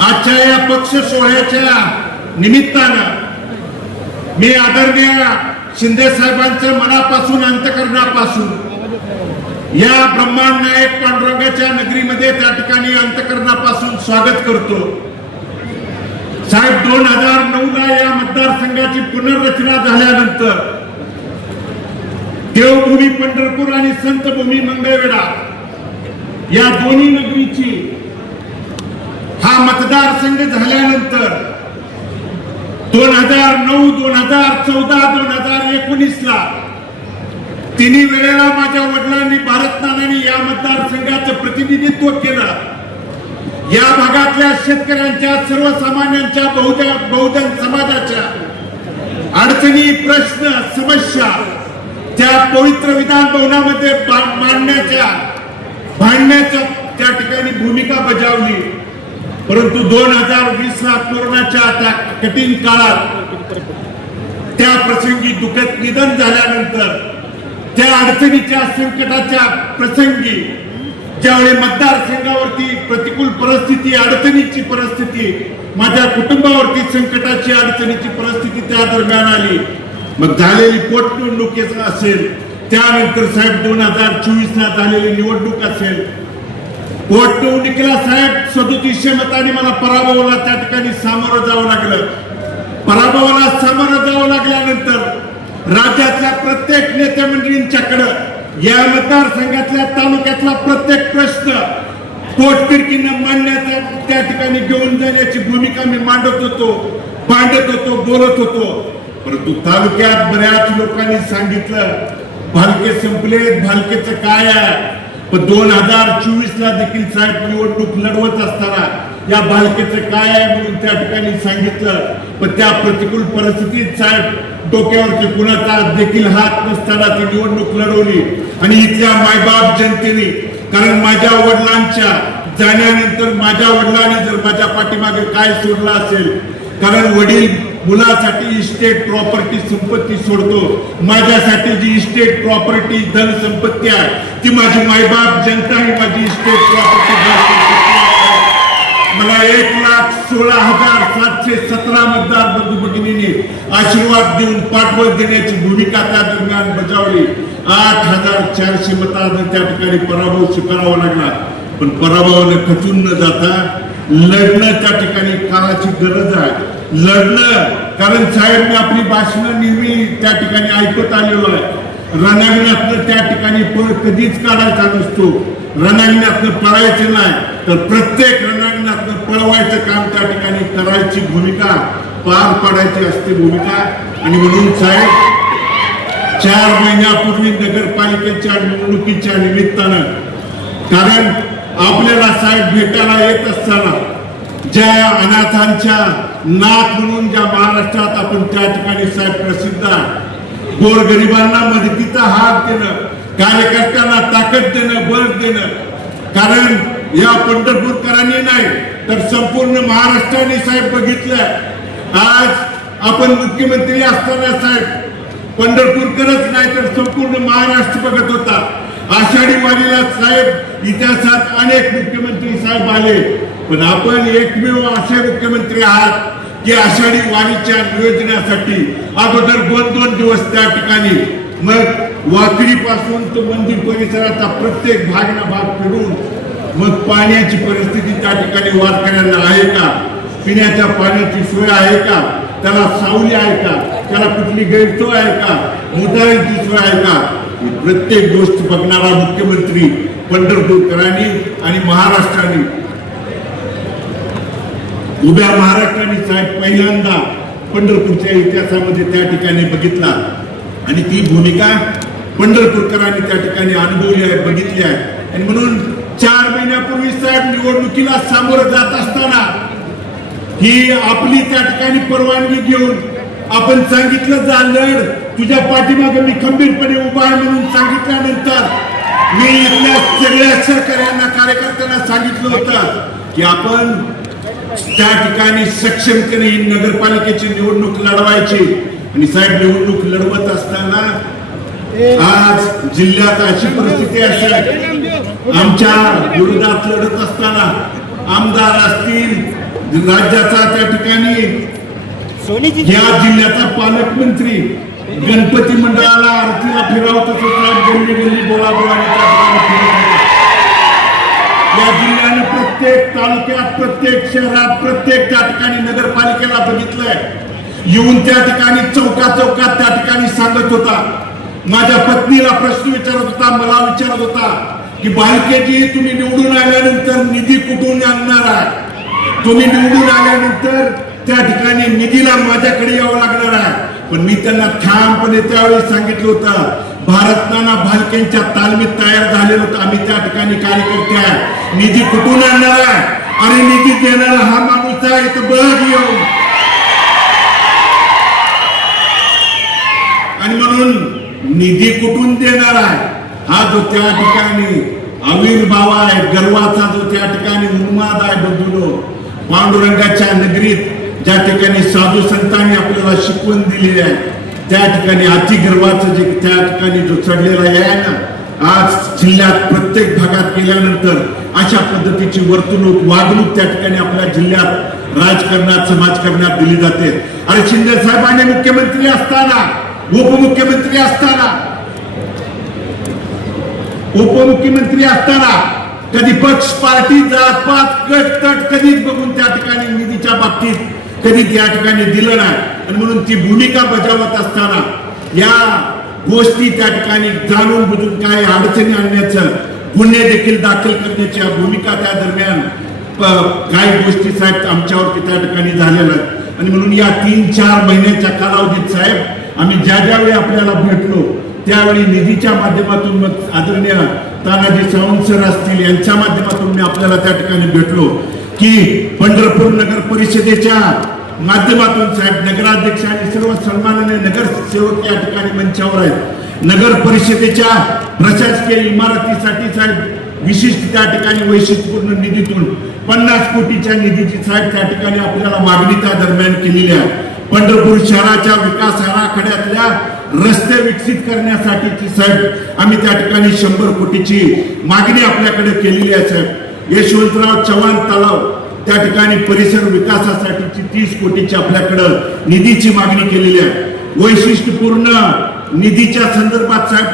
आजच्या या पक्ष सोहळ्याच्या निमित्तानं मी आदरणीय शिंदे साहेबांचं मनापासून अंतःकरणापासून या ब्रह्मांड नायक पांडुरंगाच्या नगरीमध्ये त्या ठिकाणी अंतःकरणापासून स्वागत करतो। साहेब 2009 ला या मतदारसंघाची पुनर्रचना झाल्यानंतर देवभूमी पंढरपूर आणि संतभूमी मंगळवेढा या दोन्ही नगरीची हा मतदारसंघ झाल्यानंतर 2009, 2014, 2019 ला तिन्ही वेळेला माझ्या वडिलांनी भारत नानांनी या मतदारसंघाचं प्रतिनिधित्व केलं। या भागातल्या शेतकऱ्यांच्या, सर्वसामान्यांच्या, बहुजन समाजाच्या अडचणी, प्रश्न, समस्या त्या पवित्र विधान भवनामध्ये मांडण्याच्या, भांडण्याच्या त्या ठिकाणी भूमिका बजावली। परंतु 2020 ला कोरोनाच्या त्या कठीण काळात त्या प्रसंगी दुःखद निधन झाल्यानंतर त्या अडचणीच्या, संकटाच्या प्रसंगी ज्यावेळी मतदारसंघावरती प्रतिकूल परिस्थिती, अडचणीची परिस्थिती, माझ्या कुटुंबावरती संकटाची, अडचणीची परिस्थिती त्या दरम्यान आली। मग झालेली पोटनिवडणूक असेल, त्यानंतर साहेब 2024 ला झालेली निवडणूक असेल, पोटनिवडणुकीला साहेब 3700 मतांनी मला पराभवाला त्या ठिकाणी सामोरं जावं लागलं। पराभवाला सामोरं जावं लागल्यानंतर राज्यातल्या प्रत्येक नेते मंडळींच्याकडे या मतदारसंघातल्या, तालुक्यातला प्रत्येक प्रश्न पोटतिडकीनं मांडण्याचा, त्या ठिकाणी घेऊन जाण्याची भूमिका मी मांडत होतो, बोलत होतो। परंतु तालुक्यात बऱ्याच लोकांनी सांगितलं भालके संपलेत, भालकेचं काय आहे। पण 2024 ला देखील साहेब निवडणूक लढवत असताना या भालकेचं काय आहे म्हणून त्या ठिकाणी सांगितलं। पण त्या प्रतिकूल परिस्थितीत साहेब डोक्यावरती कुणाचा देखील हात नसताना ती निवडणूक लढवली। आणि इथल्या मायबाप जनतेने, कारण माझ्या वडिलांच्या जाण्यानंतर माझ्या वडिलांनी जर माझ्या पाठीमागे काय सोडलं असेल, कारण वडील मुलासाठी इस्टेट प्रॉपर्टी संपत्ती सोडतो, माझ्यासाठी जी इस्टेट प्रॉपर्टी धन संपत्ती आहे ती माझी मायबाप जनता ही माझी इस्टेट प्रॉपर्टी। मला 1,16,717 मतदार बंधू भगिनींनी आशीर्वाद देऊन पाठबळ देण्याची भूमिका त्या दरम्यान बजावली। 8,400 मतांनी त्या ठिकाणी पराभव स्वीकारावा लागला। पण पराभवाला खचून न जाता लढणं त्या ठिकाणी काळाची गरज आहे। लढणं, कारण साहेब मी आपली भाषणं नेहमी त्या ठिकाणी ऐकत आलेलो आहे। रणांगणातनं त्या ठिकाणी पळ कधीच काढायचा नसतो, रणांगणातनं पळायचं नाही, तर प्रत्येक रणांगणातनं पळवायचं काम त्या ठिकाणी करायची भूमिका, पार पाडायची असते भूमिका। आणि म्हणून साहेब 4 महिन्यापूर्वी नगरपालिकेच्या निवडणुकीच्या निमित्तानं, कारण आपल्याला साहेब भेटायला येत असताना ज्या अनाथांच्या नाथ म्हणून ज्या महाराष्ट्रात आपण त्या ठिकाणी साहेब प्रसिद्ध आहे, गोरगरिबांना मदतीचा हात देणं, कार्यकर्त्यांना ताकद देणं, बळ देणं, कारण या पंढरपूरकरांनी नाही तर संपूर्ण महाराष्ट्राने साहेब बघितलं। आज आपण मुख्यमंत्री असताना साहेब पंढरपूरकरच नाही तर संपूर्ण महाराष्ट्र बघत होता। आषाढी वारीला साहेब इतिहासात अनेक मुख्यमंत्री साहेब आले, पण आपण एकमेव असे मुख्यमंत्री आहात की आषाढी वारीच्या नियोजनासाठी अगोदर 2-2 दिवस त्या ठिकाणी, मग वाकडी पासून तो मंदिर परिसराचा प्रत्येक भाग ना भाग फिरून, मग पाण्याची परिस्थिती त्या ठिकाणी वारकऱ्यांना आहे का, पिण्याच्या पाण्याची सोय आहे का, त्याला सावली आहे का, त्याला कुठली गैरसोय आहे का, मोटारींची सोय आहे का, प्रत्येक गोष्ट बघणारा मुख्यमंत्री पंढरपूरकरांनी आणि महाराष्ट्राने, उभ्या महाराष्ट्राने साहेब पहिल्यांदा पंढरपूरच्या इतिहासामध्ये त्या ठिकाणी बघितला। आणि ती भूमिका पंढरपूरकरांनी त्या ठिकाणी अनुभवली आहे, बघितली आहे। आणि म्हणून 4 महिन्यापूर्वी साहेब निवडणुकीला सामोरं जात असताना ही आपली त्या ठिकाणी परवानगी घेऊन आपण सांगितलं, जा लढ, तुझ्या पाठीमागे मी खंबीरपणे उभा आहे म्हणून सांगितल्यानंतर मी इथल्या सगळ्या सहकार्यांना, कार्यकर्त्यांना सांगितलं होतं की आपण त्या ठिकाणी सक्षमतेने ही नगरपालिकेची निवडणूक लढवायची। आणि साहेब निवडणूक लढवत असताना आज जिल्ह्यात अशी परिस्थिती असेल, आमच्या विरोधात लढत असताना आमदार असतील, राज्याचा त्या ठिकाणी या जिल्ह्याचा पालकमंत्री गणपती मंडळाला आरतीला फिरवत गल्ली गल्ली बोळा या जिल्ह्याने प्रत्येक तालुक्यात प्रत्येक शहरात प्रत्येक त्या ठिकाणी नगरपालिकेला बघितलंय येऊन त्या ठिकाणी चौकात त्या ठिकाणी सांगत होता. माझ्या पत्नीला प्रश्न विचारत होता, मला विचारत होता की भालकेजी तुम्ही निवडून आल्यानंतर निधी कुठून आणणार आहे? तुम्ही निवडून आल्यानंतर त्या ठिकाणी निधीला माझ्याकडे यावं लागणार आहे. पण मी त्यांना ठामपणे त्यावेळी सांगितलं होतं, भारत नाना भालकेंच्या तालमीत तयार झालेलं होतं. आम्ही त्या ठिकाणी कार्यकर्ते आहे. निधी कुठून आणणार आहे? अरे निधी देणारा हा माणूस आहे, तर बघ येऊन. आणि म्हणून निधी कुठून देणार आहे हा जो त्या ठिकाणी आविर्भाव आहे, गर्वाचा जो त्या ठिकाणी उन्माद आहे बंधूंनो, पांडुरंगाच्या नगरीत ज्या ठिकाणी साधू संतांनी आपल्याला शिकवण दिलेली आहे त्या ठिकाणी अति गर्वाचं जे त्या ठिकाणी जो चढलेला आहे ना, आज जिल्ह्यात प्रत्येक भागात गेल्यानंतर अशा पद्धतीची वर्तणूक वागणूक त्या ठिकाणी आपल्या जिल्ह्यात राजकारणात समाजकारणात दिली जाते. अरे शिंदे साहेबांनी मुख्यमंत्री असताना उपमुख्यमंत्री असताना कधी पक्ष पार्टी जात पात कट तट कधीच बघून त्या ठिकाणी निधीच्या बाबतीत कधी त्या ठिकाणी दिलं नाही. आणि म्हणून ती भूमिका बजावत असताना या गोष्टी त्या ठिकाणी जाणून बुजून काही अडचणी आणण्याचं गुन्हे देखील दाखल करण्याची भूमिका त्या दरम्यान काही गोष्टी साहेब आमच्यावरती त्या ठिकाणी झालेल्या आहेत. आणि म्हणून या 3-4 महिन्याच्या कालावधीत साहेब आम्ही ज्यावेळी आपल्याला भेटलो त्यावेळी निधीच्या माध्यमातून मग आदरणीय तानाजी सावंत सर असतील यांच्या माध्यमातून मी आपल्याला त्या ठिकाणी भेटलो की पंढरपूर नगर परिषदेच्या माध्यमातून साहेब नगराध्यक्ष आणि सर्व सन्माननीय नगरसेवक या ठिकाणी मंचावर आहेत. नगर परिषदेच्या प्रशासकीय इमारतीसाठी साहेब विशिष्ट त्या ठिकाणी वैशिष्ट्यपूर्ण निधीतून 50 कोटीच्या निधीची साहेब त्या ठिकाणी आपल्याला मागणी त्या दरम्यान केलेली आहे. पंढरपूर शहराच्या विकास आराखड्यातल्या रस्ते विकसित करण्यासाठीची साहेब आम्ही त्या ठिकाणी 100 कोटीची मागणी आपल्याकडे केलेली आहे साहेब. यशवंतराव चव्हाण तलाव त्या ठिकाणी परिसर विकासासाठीची 30 कोटीची आपल्याकडे निधीची मागणी केलेली आहे. वैशिष्ट्यपूर्ण निधीच्या संदर्भात साहेब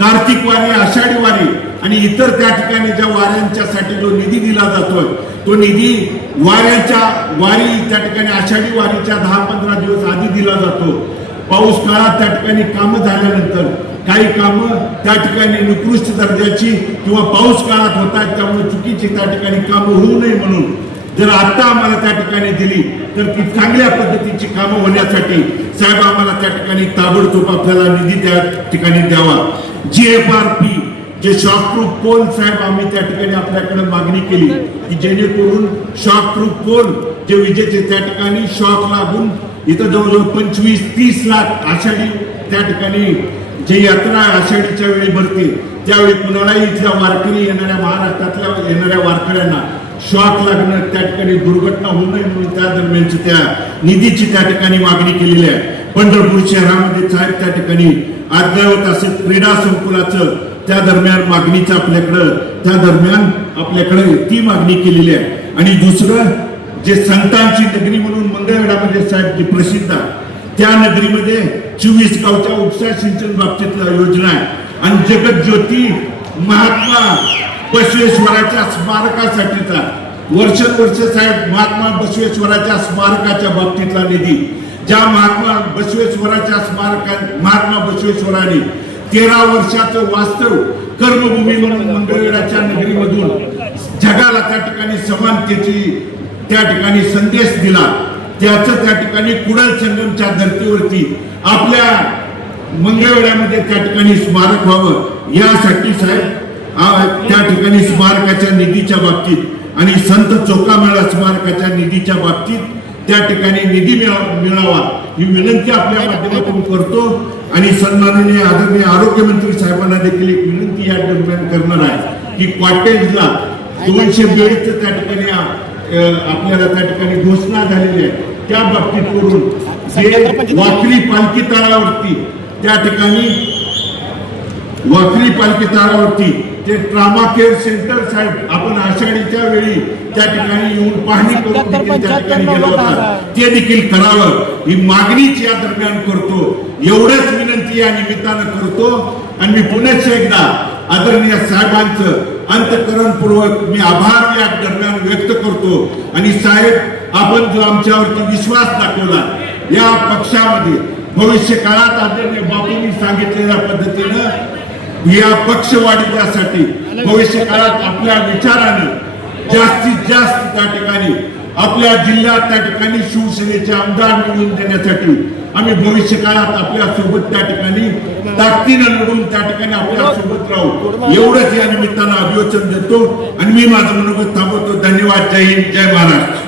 कार्तिक वारी, आषाढी वारी आणि इतर त्या ठिकाणी ज्या वाऱ्यांच्यासाठी जो निधी दिला जातोय तो निधी वारी त्या ठिकाणी आषाढी वारीच्या 10-15 दिवस आधी दिला जातो. पाऊस काळात त्या ठिकाणी कामं झाल्यानंतर काही कामं त्या ठिकाणी निकृष्ट दर्जाची किंवा पाऊस काळात होतात त्यामुळे चुकीची त्या ठिकाणी कामं होऊ नये म्हणून जर आता आम्हाला त्या ठिकाणी दिली तर ती चांगल्या पद्धतीची कामं होण्यासाठी साहेब आम्हाला त्या ठिकाणी ताबडतोब आपल्याला निधी त्या ठिकाणी द्यावा. GFRP जे शॉकप्रूफ पोल साहेब आम्ही त्या ठिकाणी आपल्याकडे मागणी केली की जेणेकरून शॉकप्रूफ पोल जे विजेचे त्या ठिकाणी शॉक लागून इथं जवळजवळ 25-30 लाख आषाढी त्या ठिकाणी जे यात्रा आषाढीच्या वेळी भरते त्यावेळी कुणालाही इथल्या वारकरी येणाऱ्या महाराष्ट्रातल्या येणाऱ्या वारकऱ्यांना शॉक लागणं त्या ठिकाणी दुर्घटना होऊ नये म्हणून त्या दरम्यानची त्या निधीची त्या ठिकाणी मागणी केलेली आहे. पंढरपूर शहरामध्ये साहेब त्या ठिकाणी अद्ययावत असे क्रीडा संकुलाचं त्या दरम्यान मागणीचं आपल्याकडे ती मागणी केलेली आहे. आणि दुसरं जे संतांची नगरी म्हणून मंगळवेढामध्ये साहेब जी प्रसिद्ध आहे त्या नगरीमध्ये 24 गावच्या उपसा सिंचन बाबतीतला योजना आहे. आणि जगत ज्योती महात्मा बसवेश्वराच्या स्मारकासाठीचा वर्षानुवर्ष साहेब महात्मा बसवेश्वराच्या स्मारकाच्या बाबतीतला निधी ज्या महात्मा बसवेश्वराने 13 वर्षाचं वास्तव कर्मभूमी म्हणून मंगळवेढाच्या नगरीमधून जगाला त्या ठिकाणी समानतेची त्या ठिकाणी संदेश दिला त्याचं त्या ठिकाणी कुडाल संगमच्या धर्तीवरती आपल्या मंगळवेढ्यामध्ये त्या ठिकाणी स्मारक व्हावं यासाठी साहेब त्या ठिकाणी स्मारकाच्या निधीच्या बाबतीत आणि संत चोकामेळा स्मारकाच्या निधीच्या बाबतीत त्या ठिकाणी निधी मिळावा ही विनंती आपल्या माध्यमातून करतो. आणि सन्माननीय आदरणीय आरोग्यमंत्री साहेबांना देखील एक विनंती या दरम्यान करणार आहे की कॉटेजला 200 बेडचं त्या ठिकाणी आपल्याला त्या ठिकाणी घोषणा झालेली आहे त्या बाबतीत करून वाकरी पालखी तळावरती जे ट्रामा केअर सेंटर साहेब आपण आषाढीच्या वेळी त्या ठिकाणी येऊन पाहणी करून देखील त्या ठिकाणी गेलो होता, ते देखील करावं ही मागणीच या दरम्यान करतो. एवढंच विनंती या निमित्तानं करतो आणि मी पुन्हा एकदा आदरणीय साहेबांचं अंतःकरणपूर्वक मी आभार या दरम्यान व्यक्त करतो. आणि साहेब आपण जो आमच्यावरती विश्वास दाखवला या पक्षामध्ये भविष्य काळात आदरणीय बापूंनी सांगितलेल्या पद्धतीनं या पक्षवाढीसाठी भविष्य काळात आपल्या विचारानं जास्तीत जास्त त्या ठिकाणी आपल्या जिल्ह्यात त्या ठिकाणी शिवसेनेचे आमदार निवडून देण्यासाठी आम्ही भविष्य काळात आपल्या सोबत त्या ठिकाणी ताकदीनं लढून त्या ठिकाणी आपल्या सोबत राहू एवढंच या निमित्तानं अभिवचन देतो आणि मी माझं मनोगत थांबवतो. धन्यवाद. जय हिंद, जय महाराष्ट्र.